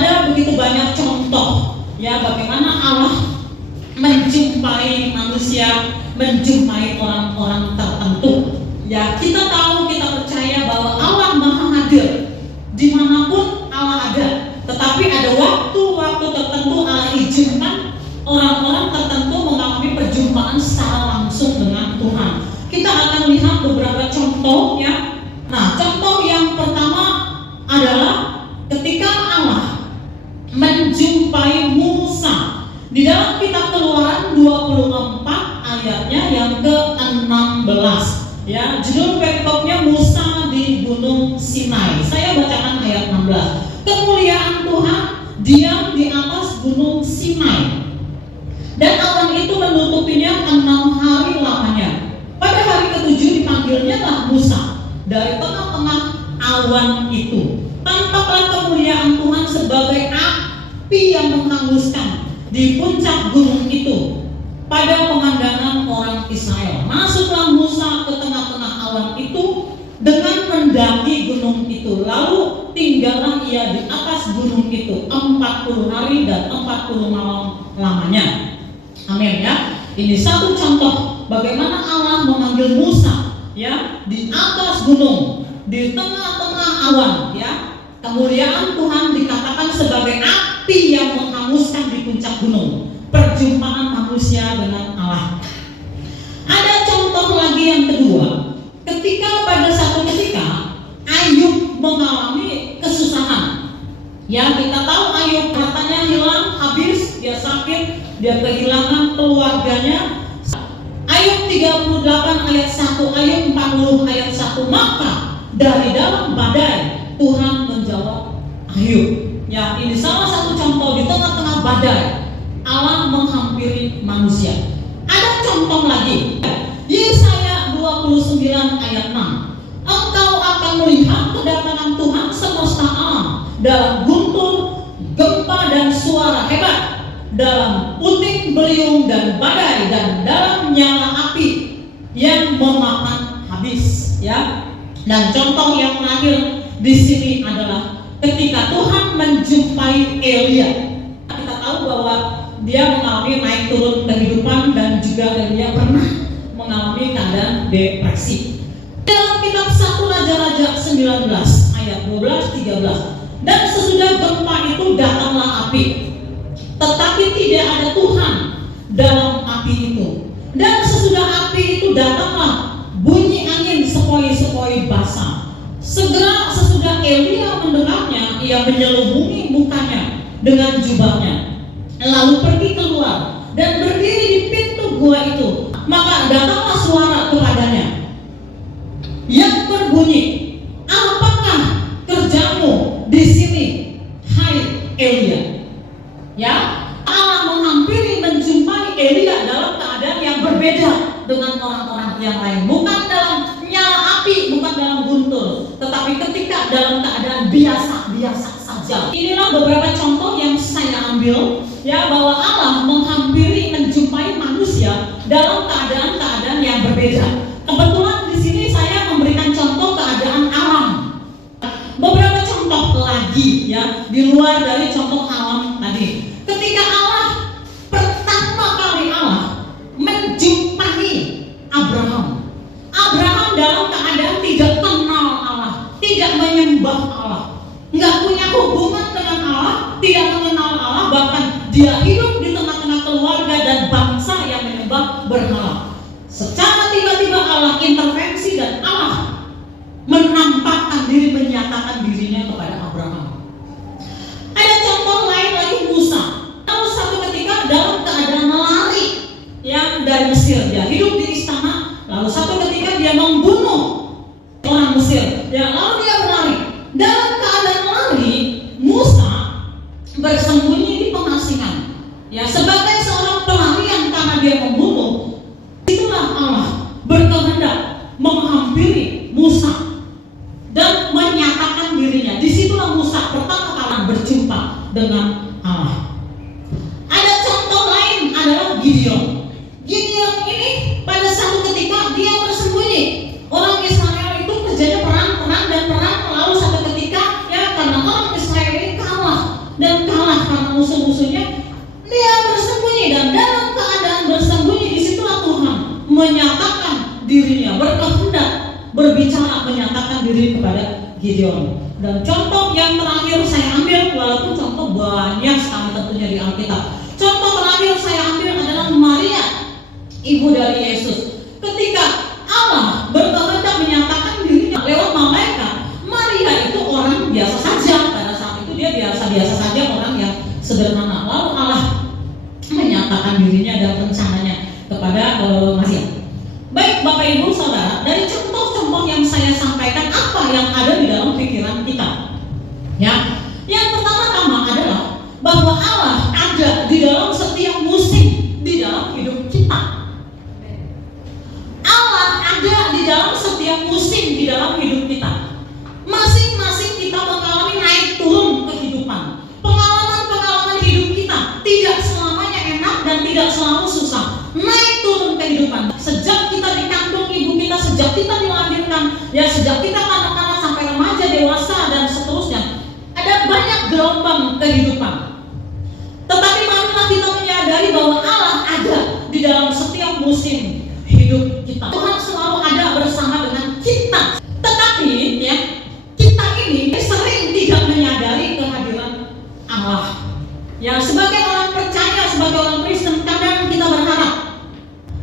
ada begitu banyak contoh ya bagaimana Allah menjumpai manusia, menjumpai orang-orang tertentu. Ya, kita tahu, kita percaya bahwa Allah Maha Hadir dimanapun Allah ada. Tetapi ada waktu-waktu tertentu Allah izinkan orang-orang tertentu mengalami perjumpaan secara langsung dengan Tuhan. Kita akan lihat beberapa contoh ya. Nah, contoh yang pertama adalah ketika Allah menjumpai Musa di dalam kitab Keluaran 24 ayatnya yang ke-16 ya. Judul perikopnya Musa di Gunung Sinai. Saya bacakan ayat 16. Kemuliaan Tuhan diam di atas Gunung Sinai, dan awan itu menutupinya 6 hari lamanya. Pada hari ke-7 dipanggilnya lah Musa dari tengah-tengah awan itu. Tampaklah kemuliaan Tuhan sebagai api yang menghanguskan di puncak gunung itu pada pemandangan orang Israel. Masuklah Musa ke tengah-tengah awan itu dengan mendaki gunung itu. Lalu tinggallah ia di atas gunung itu 40 hari dan 40 malam lamanya. Amin ya. Ini satu contoh bagaimana Allah memanggil Musa ya di atas gunung, di tengah-tengah awan ya. Kemuliaan Tuhan dikatakan sebagai api yang menghanguskan di puncak gunung. Perjumpaan manusia dengan Allah. Ada contoh lagi yang kedua, ketika pada satu ketika Ayub mengalami kesusahan. Ya, kita tahu Ayub hartanya hilang, habis, dia sakit, dia kehilangan keluarganya. Ayub 38 ayat 1, Ayub 40 ayat 1. Maka dari dalam badai Tuhan menjawab Ayub. Ya, ini salah satu contoh di tengah-tengah badai Allah menghampiri manusia. Ada contoh lagi. Yesaya 29 ayat 6. Engkau akan melihat kedatangan Tuhan semesta alam dalam guntur, gempa dan suara hebat, dalam puting beliung dan badai, dan dalam nyala api yang memakan habis. Ya. Dan contoh yang terakhir di sini adalah ketika Tuhan menjumpai Elia. Kita tahu bahwa dia mengalami naik turun kehidupan, dan juga Elia pernah mengalami keadaan depresi. Dalam kitab 1 Raja-Raja 19 ayat 12-13. Dan sesudah gempa itu datanglah api, tetapi tidak ada Tuhan dalam api itu. Dan sesudah api itu datanglah bunyi angin sepoi-sepoi basah. Segera sesudah Elia mendengarnya, ia menyelubungi mukanya dengan jubahnya, lalu pergi keluar dan berdiri di pintu gua itu. Maka datanglah suara kepadanya yang berbunyi, apakah kerjamu di sini, hai Elia? Ya, Allah menghampiri, menjumpai Elia dalam keadaan yang berbeda dengan orang-orang yang lain. Bukan dalam nyala api, bukan dalam guntur, tetapi ketika dalam keadaan biasa-biasa saja. Inilah beberapa contoh yang saya ambil ya, bahwa Allah menghampiri, menjumpai manusia dalam keadaan-keadaan yang berbeda. Kebetulan di sini saya memberikan contoh keadaan alam. Beberapa contoh lagi ya di luar dari contoh alam tadi. Ketika Allah pertama kali Allah menjumpai Abraham. Abraham dalam keadaan tidak kenal Allah, tidak menyembah Allah, nggak punya hubungan dengan Allah, tidak mengenal Allah, bahkan dia hidup di tengah-tengah keluarga dan bangsa yang menyembah berhala. Secara tiba-tiba Allah intervensi dan Allah menampakkan diri, menyatakan dirinya kepada Abraham. Ada contoh lain lagi, Musa. Lalu satu ketika dalam keadaan lari yang dari Mesir, dia hidup di istana. Lalu satu ketika dia membunuh orang Mesir. Ya, lalu dia berlari. Dalam keadaan lari, Musa bersembunyi di pengasingan. Ya, sebagai seorang pelarian karena dia membunuh. Itulah Allah berkehendak menghampiri Musa dan menyatakan dirinya. Disitulah Musa pertama kali berjumpa dengan Allah. Ada contoh lain adalah Gideon. Gideon ini pada satu ketika dia bersembunyi. Orang Israel itu kerjanya perang, lalu satu ketika ya karena orang Israel ini kalah dan berkehendak berbicara menyatakan diri kepada Gideon. Dan contoh yang terakhir saya ambil, walaupun contoh banyak sekali tentunya di Alkitab. Contoh terakhir saya ambil adalah Maria, ibu dari Yesus. Ketika Allah berkehendak menyatakan dirinya lewat malaikat, Maria itu orang biasa saja. Pada saat itu dia biasa-biasa saja, orang yang sederhana. Lalu Allah menyatakan dirinya dan rencananya kepada Maria. Baik Bapak Ibu Saudara, dari contoh-contoh yang saya sampaikan, apa yang ada di dalam pikiran kita? Ya, yang pertama-tama adalah bahwa Allah ada di dalam setiap musim di dalam hidup kita. Allah ada di dalam setiap musim di dalam hidup kita. Masing-masing kita mengalami naik turun kehidupan. Pengalaman-pengalaman hidup kita tidak selamanya enak dan tidak selalu susah. Naik turun kehidupan. Sejak kita dikandung ibu kita, sejak kita dilahirkan, ya sejak kita kanak-kanak sampai remaja, dewasa dan seterusnya, ada banyak gelombang kehidupan. Tetapi marilah kita menyadari bahwa Allah ada di dalam setiap musim hidup kita. Tuhan selalu ada bersama dengan kita. Tetapi ya, kita ini sering tidak menyadari kehadiran Allah. Ya, sebagai orang percaya, sebagai orang Kristen, kadang kita berharap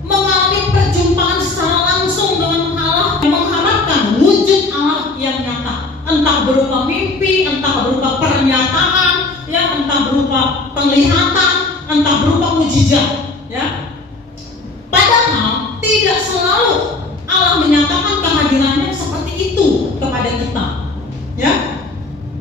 mengalami perjumpaan secara langsung dengan Allah, mengharapkan wujud Allah yang nyata, entah berupa mimpi, entah berupa pernyataan, ya, entah berupa penglihatan, entah berupa mujizat, ya. Padahal tidak selalu Allah menyatakan kehadirannya seperti itu kepada kita, ya.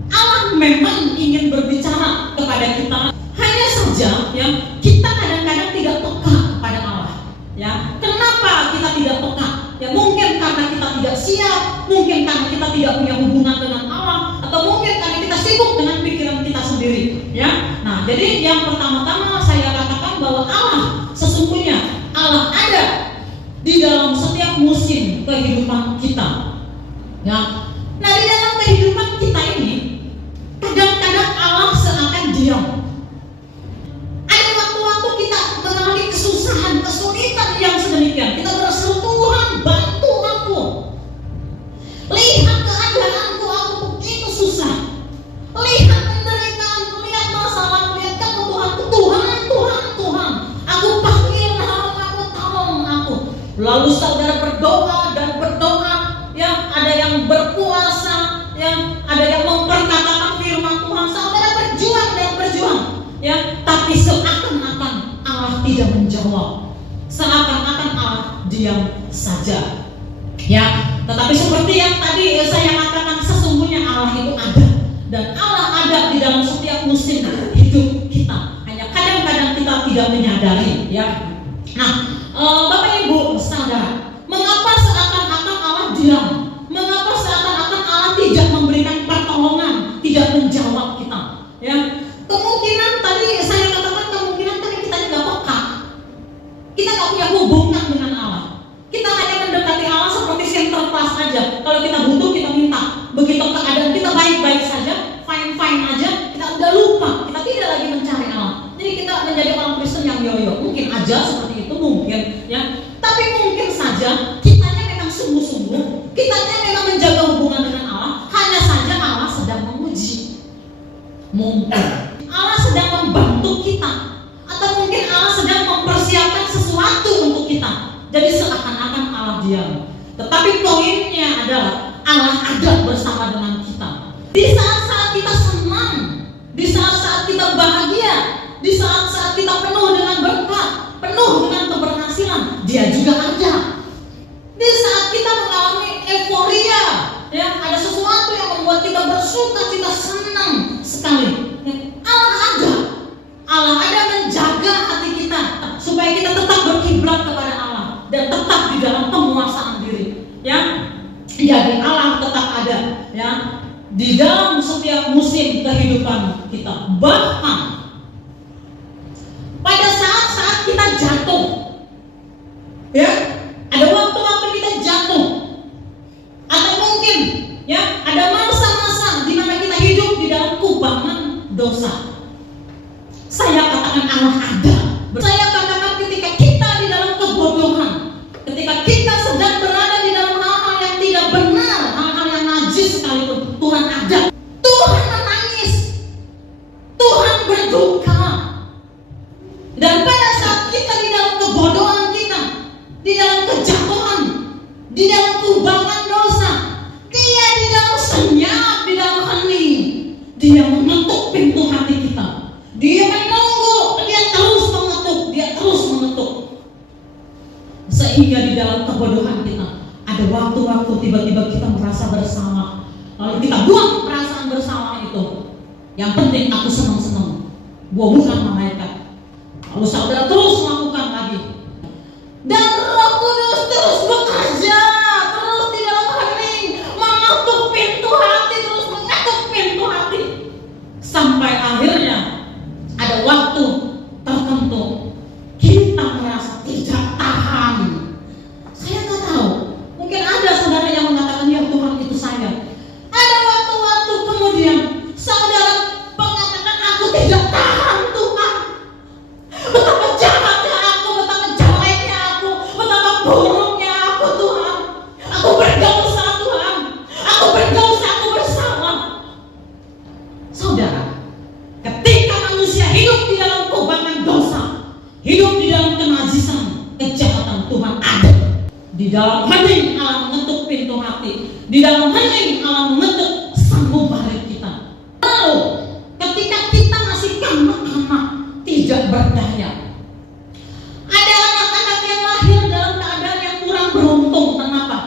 Allah memang ingin berbicara kepada kita, hanya saja, ya, kita kadang-kadang tidak peka kepada Allah. Ya, kenapa kita tidak peka? Ya, mungkin karena kita tidak siap, mungkin karena kita tidak punya hubungan dengan Allah, atau mungkin karena kita sibuk dengan pikiran kita sendiri. Ya, nah, jadi yang pertama-tama saya katakan bahwa Allah sesungguhnya Allah ada di dalam setiap musim kehidupan kita. Ya, nah di dalam kehidupan kita ini kadang-kadang Allah seakan diam. Ada waktu-waktu kita mengalami kesusahan, kesulitan yang sedemikian. Kita berseru, Tuhan bantu aku. Lihat keadaanku, aku begitu susah. Lihat penderitaanku, lihat masalahku, lihat kebutuhanku. Tuhan, aku panggil namamu, tolong aku. Lalu saudara berdoa dan berdoa, ya, ada yang berpuasa, ya, ada yang memperkatakan firman Tuhan. Saudara berjuang dan berjuang, ya, tapi seakan-akan Allah tidak menjawab, seakan-akan Allah diam saja. Ya, tetapi seperti yang tadi saya katakan, sesungguhnya Allah itu ada, dan Allah ada di dalam setiap musim hidup kita. Hanya kadang-kadang kita tidak menyadari, ya. Nah, Bapak Ibu Saudara, mengapa seakan-akan Allah diam? Mengapa seakan-akan Allah tidak memberikan pertolongan, tidak menjawab kita? Ya, kemungkinan tadi saya katakan, kemungkinan karena kita tidak peka. Kita nggak punya hubungan dengan Allah. Kita hanya mendekati Allah seperti center class aja. Kalau kita butuh, kita minta. Begitu keadaan kita baik-baik saja, fine-fine aja, kita udah lupa. Kita tidak lagi mencari Allah. Jadi kita menjadi orang Kristen yang yoyo. Mungkin aja seperti itu, mungkin, ya. Tapi mungkin saja kitanya memang sungguh-sungguh. Kitanya memang menjaga hubungan dengan Allah. Hanya saja Allah sedang menguji. Mungkin Allah sedang membantu kita, atau mungkin Allah sedang mempersiapkan sesuatu untuk kita. Jadi seakan-akan Allah diam. Tetapi poinnya adalah Allah ada bersama dengan kita. Di saat-saat kita senang, di saat-saat kita bahagia, di saat-saat kita penuh dengan berkat, penuh dengan keberhasilan, Dia juga ada. Di saat kita mengalami euforia, ya, ada sesuatu yang membuat kita bersuka cita, senang sekali, ya, Allah ada. Allah ada menjaga hati kita supaya kita tetap berkiblat kepada Allah dan tetap di dalam penguasaan diri, ya. Jadi Allah tetap ada, ya, di dalam setiap musim kehidupan kita. Bahkan pada saat-saat kita jatuh, ya, ada waktu-waktu kita jatuh, atau mungkin, ya, ada masa-masa di mana kita hidup di dalam kubangan dosa. Saya katakan Allah ada. Saya katakan ketika kita di dalam kebodohan, ketika kita sedang berada di dalam waktu tiba-tiba kita merasa bersalah, lalu kita buang perasaan bersalah itu. Yang penting aku senang-senang, gua bukan malaikat. Lalu saudara terus lakukan lagi, dan Roh Kudus terus bekerja, terus di dalam hening, mengetuk pintu hati, terus mengetuk pintu hati, sampai akhirnya ada waktu tertentu kita merasa tidak tahan. Saya nggak tahu, mungkin ada saudara yang mengatakan, ya Tuhan itu saya. Ada waktu-waktu kemudian saudara mengatakan, aku tidak tahan Tuhan. Betapa jahatnya aku, betapa jeleknya aku, betapa buruknya aku Tuhan. Aku berdosa Tuhan, aku berdosa, aku bersalah. Saudara, ketika manusia hidup di dalam kubangan dosa, hidup di dalam kenajisan, kejahatan, Tuhan ada. Di dalam hening Allah mengetuk pintu hati, di dalam hening Allah mengetuk sanubari kita. Lalu ketika kita masih kanak-kanak tidak berdaya, ada anak-anak yang lahir dalam keadaan yang kurang beruntung. Kenapa?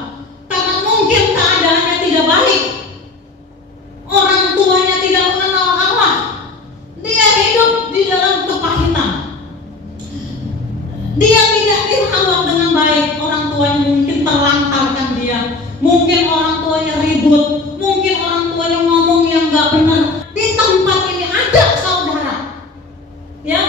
Karena mungkin keadaannya tidak baik, orang tuanya tidak mengenal Allah, dia hidup di dalam kepahitan, dia tidak dirawat dengan baik. Orang tuanya mungkin terlantarkan dia, mungkin orang tuanya ribut, mungkin orang tuanya ngomong yang gak benar. Di tempat ini ada saudara, ya,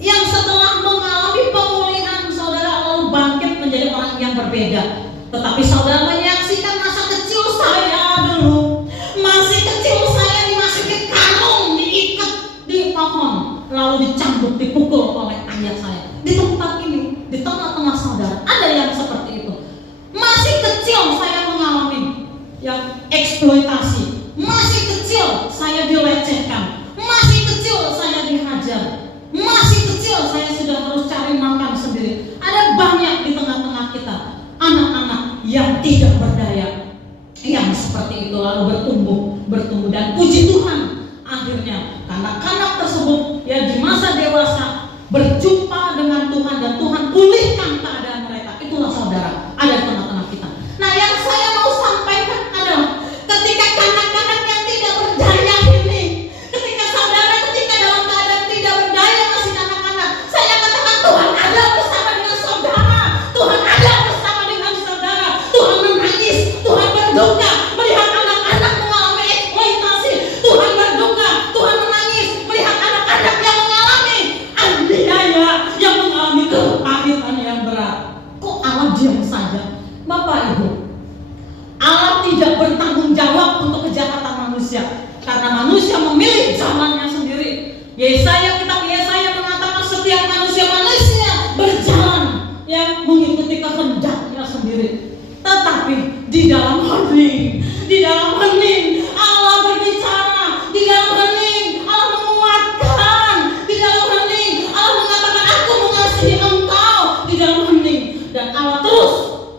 yang setelah mengalami pemulihan saudara lalu bangkit menjadi orang yang berbeda. Tetapi saudara menyaksikan masa kecil saya dulu, masih kecil saya dimasukin karung, diikat di pohon, lalu dicambuk, dipukul oleh ayah saya. Di tempat ini, di tengah-tengah saudara, ada yang seperti itu. Masih kecil saya mengalami yang eksploitasi, masih kecil saya dilecehkan, masih kecil saya dihajar, masih kecil saya sudah harus cari makan sendiri. Ada banyak di tengah-tengah kita anak-anak yang tidak berdaya, yang seperti itu lalu bertumbuh dan puji Tuhan, akhirnya kanak-kanak tersebut ya di masa dewasa berjumpa dengan Tuhan dan Tuhan pulihkan keadaan mereka. Itulah saudara, ada di tengah-tengah kita. Nah, yang saya mau sampaikan adalah ketika kanak-kanak yang tidak berdaya ini, ketika dalam keadaan tidak berdaya masih kanak-kanak, saya katakan Tuhan ada bersama dengan saudara, Tuhan ada bersama dengan saudara. Tuhan menangis, Tuhan berduka melihat anak-anak mengalami eksploitasi, Tuhan berduka, Tuhan menangis melihat anak-anak yang mengalami aniaya, yang mengalami kepahitan yang berat. Kok Allah diam saja? Bapak Ibu, Allah tidak bertanggung jawab untuk kejahatan manusia, karena manusia memilih jalannya sendiri. Kitab Yesaya mengatakan setiap manusia berjalan yang mengikuti kehendaknya sendiri. Tetapi di dalam hening Allah berbicara, di dalam hening Allah menguatkan, di dalam hening Allah mengatakan aku mengasihi engkau, di dalam hening. Dan Allah terus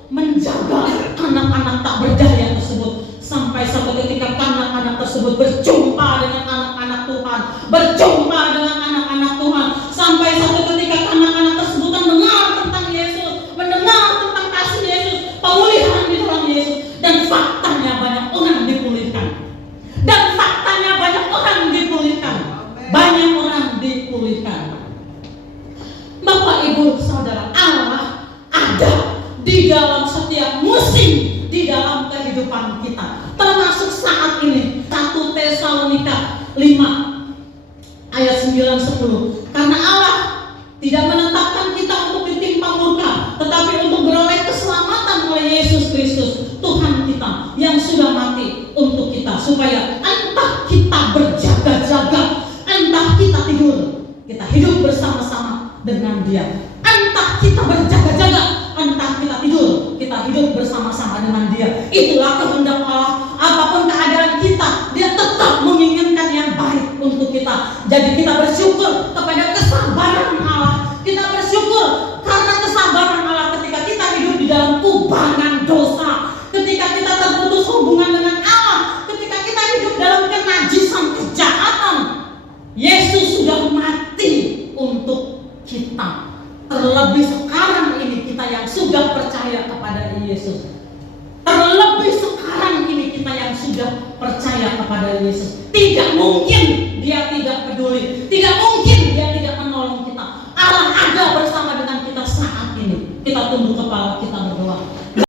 menjaga anak-anak tak berdaya tersebut sampai satu ketika anak-anak tersebut berjumpa dengan anak-anak Tuhan, berjumpa dengan anak-anak Tuhan, sampai satu ketika anak-anak tersebut mendengar tentang Yesus, mendengar tentang kasih Yesus, pemulihan di dalam Yesus, dan faktanya banyak orang dipulihkan. Banyak orang dipulihkan. Bapak Ibu Saudara, Allah ada di dalam setiap musim di dalam kehidupan kita, termasuk saat ini. 1 Tesalonika 5 ayat 9-10. Karena Allah tidak menetapkan kita untuk ditimpa murka, tetapi untuk beroleh keselamatan oleh Yesus Kristus Tuhan kita yang sudah mati untuk kita, supaya entah kita berjaga-jaga, entah kita tidur, kita hidup bersama-sama dengan Dia. Entah kita berjaga-jaga, entah kita tidur, kita hidup bersama-sama dengan Dia. Itulah kehendak Allah. Apapun keadaan kita, Dia tetap menginginkan yang baik untuk kita. Jadi kita bersyukur kepada kesabaran Allah. Kita bersyukur karena kesabaran Allah ketika kita hidup di dalam kubangan dosa, ketika kita terputus hubungan dengan Allah, ketika kita hidup dalam kenajisan kejahatan. Yesus sudah mati untuk kita. Terlebih sekarang ini kita yang sudah percaya kepada Yesus, kita yang sudah percaya kepada Yesus. Tidak mungkin dia tidak peduli, tidak mungkin dia tidak menolong kita. Allah ada bersama dengan kita saat ini. Kita tunduk kepala, kita berdoa.